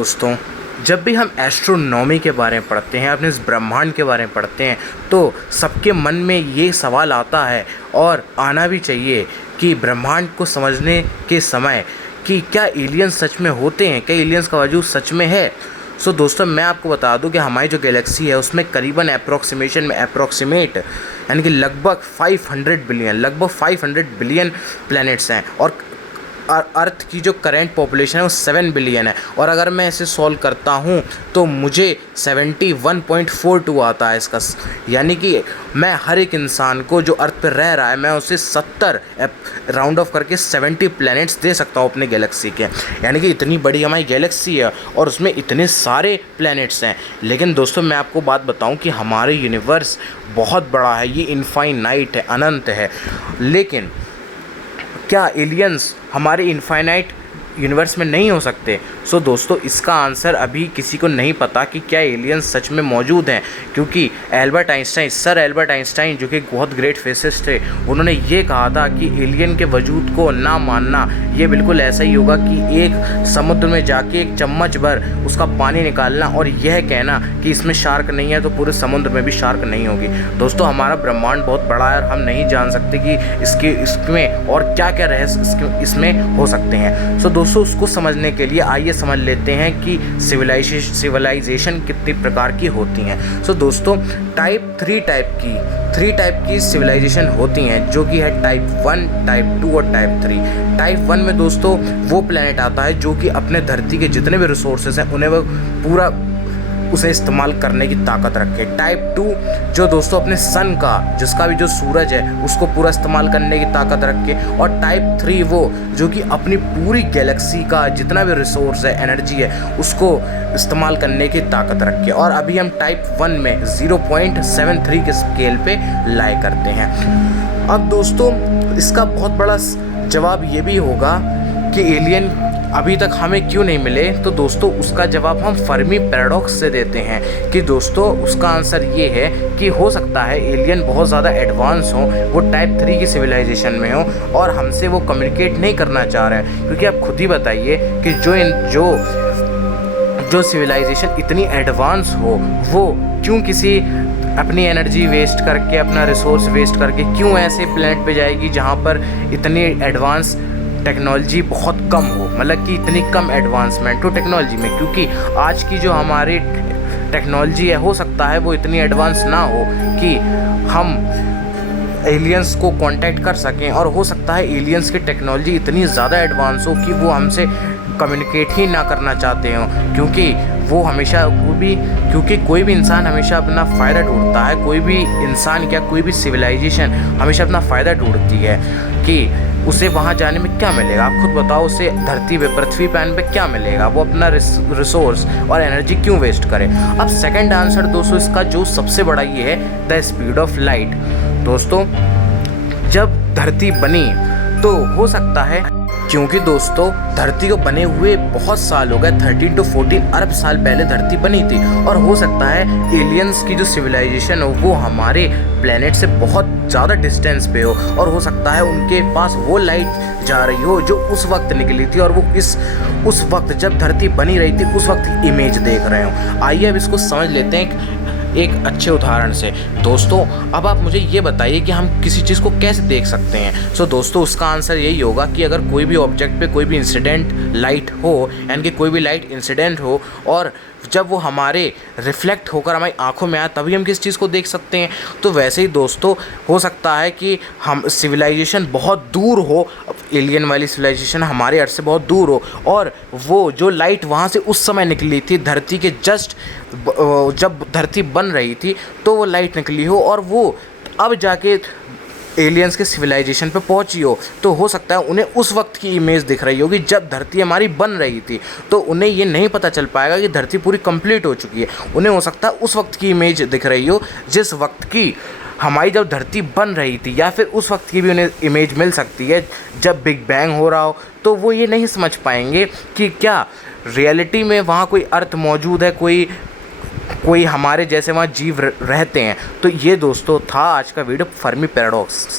दोस्तों, जब भी हम एस्ट्रोनॉमी के बारे में पढ़ते हैं, अपने इस ब्रह्मांड के बारे में पढ़ते हैं, तो सबके मन में ये सवाल आता है और आना भी चाहिए कि ब्रह्मांड को समझने के समय कि क्या एलियंस सच में होते हैं, क्या एलियंस का वजूद सच में है। सो दोस्तों, मैं आपको बता दूं कि हमारी जो गैलेक्सी है उसमें करीबन अप्रॉक्सीमेट यानी कि लगभग 500 बिलियन प्लैनेट्स हैं और अर्थ की जो करेंट पॉपुलेशन है वो 7 बिलियन है। और अगर मैं इसे सॉल्व करता हूँ तो मुझे 71.42 आता है इसका, यानी कि मैं हर एक इंसान को जो अर्थ पर रह रहा है मैं उसे 70 राउंड ऑफ करके 70 प्लैनेट्स दे सकता हूँ अपने गैलेक्सी के। यानी कि इतनी बड़ी हमारी गैलेक्सी है और उसमें इतने सारे प्लैनेट्स हैं। लेकिन दोस्तों, मैं आपको बात बताऊँ कि हमारे यूनिवर्स बहुत बड़ा है, ये इनफाइनाइट है, अनंत है। लेकिन क्या एलियंस हमारे इनफाइनाइट यूनिवर्स में नहीं हो सकते? सो दोस्तों, इसका आंसर अभी किसी को नहीं पता कि क्या एलियंस सच में मौजूद हैं, क्योंकि सर एल्बर्ट आइंस्टाइन जो कि बहुत ग्रेट फिजिसिस्ट थे, उन्होंने ये कहा था कि एलियन के वजूद को ना मानना ये बिल्कुल ऐसा ही होगा कि एक समुद्र में जाके एक चम्मच भर उसका पानी निकालना और यह कहना कि इसमें शार्क नहीं है तो पूरे समुद्र में भी शार्क नहीं होगी। दोस्तों, हमारा ब्रह्मांड बहुत बड़ा है और हम नहीं जान सकते कि इसमें और क्या क्या रहस्य इसमें हो सकते हैं। सो दोस्तों, उसको समझने के लिए आइए समझ लेते हैं कि सिविलाइजेशन कितनी प्रकार की होती हैं। सो दोस्तों, थ्री टाइप की सिविलाइजेशन होती हैं, जो कि है टाइप 1, टाइप 2 और टाइप 3। टाइप 1 में दोस्तों वो प्लेनेट आता है जो कि अपने धरती के जितने भी रिसोर्सेज हैं उन्हें वो पूरा उसे इस्तेमाल करने की ताकत रखे। टाइप 2 जो दोस्तों अपने सन का, जिसका भी जो सूरज है उसको पूरा इस्तेमाल करने की ताकत रखे। और टाइप 3 वो जो कि अपनी पूरी गैलेक्सी का जितना भी रिसोर्स है, एनर्जी है, उसको इस्तेमाल करने की ताकत रखे। और अभी हम टाइप 1 में 0.73 के स्केल पे लाई करते हैं। अब दोस्तों, इसका बहुत बड़ा जवाब ये भी होगा कि एलियन अभी तक हमें क्यों नहीं मिले, तो दोस्तों उसका जवाब हम फर्मी पैराडॉक्स से देते हैं कि दोस्तों उसका आंसर ये है कि हो सकता है एलियन बहुत ज़्यादा एडवांस हो, वो टाइप 3 की सिविलाइजेशन में हो और हमसे वो कम्युनिकेट नहीं करना चाह रहे हैं। क्योंकि आप खुद ही बताइए कि जो सिविलाइजेशन इतनी एडवांस हो वो क्यों किसी अपनी एनर्जी वेस्ट करके, अपना रिसोर्स वेस्ट करके क्यों ऐसे प्लैनेट पे जाएगी जहाँ पर इतनी एडवांस टेक्नोलॉजी बहुत कम हो, मतलब कि इतनी कम एडवांसमेंट हो टेक्नोलॉजी में। क्योंकि आज की जो हमारी टेक्नोलॉजी है, हो सकता है वो इतनी एडवांस ना हो कि हम एलियंस को कांटेक्ट कर सकें, और हो सकता है एलियंस की टेक्नोलॉजी इतनी ज़्यादा एडवांस हो कि वो हमसे कम्युनिकेट ही ना करना चाहते हों। क्योंकि कोई भी इंसान हमेशा अपना फ़ायदा ढूंढता है, कोई भी इंसान क्या, कोई भी सिविलाइजेशन हमेशा अपना फ़ायदा ढूंढती है कि उसे वहाँ जाने में क्या मिलेगा। आप खुद बताओ, उसे धरती पे, पृथ्वी पैन पे क्या मिलेगा, वो अपना रिसोर्स और एनर्जी क्यों वेस्ट करे। अब सेकंड आंसर दोस्तों इसका जो सबसे बड़ा ये है, द स्पीड ऑफ लाइट। दोस्तों, जब धरती बनी तो हो सकता है, क्योंकि दोस्तों धरती को बने हुए बहुत साल हो गए, 13 to 14 अरब साल पहले धरती बनी थी। और हो सकता है एलियंस की जो सिविलाइजेशन हो वो हमारे प्लेनेट से बहुत ज़्यादा डिस्टेंस पे हो, और हो सकता है उनके पास वो लाइट जा रही हो जो उस वक्त निकली थी और वो उस वक्त जब धरती बनी रही थी उस वक्त की इमेज देख रहे हो। आइए अब इसको समझ लेते हैं एक अच्छे उदाहरण से। दोस्तों, अब आप मुझे ये बताइए कि हम किसी चीज़ को कैसे देख सकते हैं। सो दोस्तों, उसका आंसर यही होगा कि अगर कोई भी ऑब्जेक्ट पे कोई भी इंसिडेंट लाइट हो, यानी कि कोई भी लाइट इंसिडेंट हो, और जब वो हमारे रिफ्लेक्ट होकर हमारी आंखों में आए तभी हम किस चीज़ को देख सकते हैं। तो वैसे ही दोस्तों हो सकता है कि हम सिविलाइजेशन बहुत दूर हो, एलियन वाली सिविलाइजेशन हमारे अर्थ से बहुत दूर हो, और वो जो लाइट वहाँ से उस समय निकली थी धरती के जस्ट जब धरती बन रही थी तो वो लाइट निकली हो, और वो अब जाके एलियंस के सिविलाइजेशन पे पहुंची हो। तो हो सकता है उन्हें उस वक्त की इमेज दिख रही होगी जब धरती हमारी बन रही थी, तो उन्हें ये नहीं पता चल पाएगा कि धरती पूरी कंप्लीट हो चुकी है। उन्हें हो सकता है उस वक्त की इमेज दिख रही हो जिस वक्त की हमारी जब धरती बन रही थी, या फिर उस वक्त की भी उन्हें इमेज मिल सकती है जब बिग बैंग हो रहा हो। तो वो ये नहीं समझ पाएंगे कि क्या रियलिटी में वहाँ कोई अर्थ मौजूद है, कोई हमारे जैसे वहाँ जीव रहते हैं। तो ये दोस्तों था आज का वीडियो फर्मी पैराडॉक्स।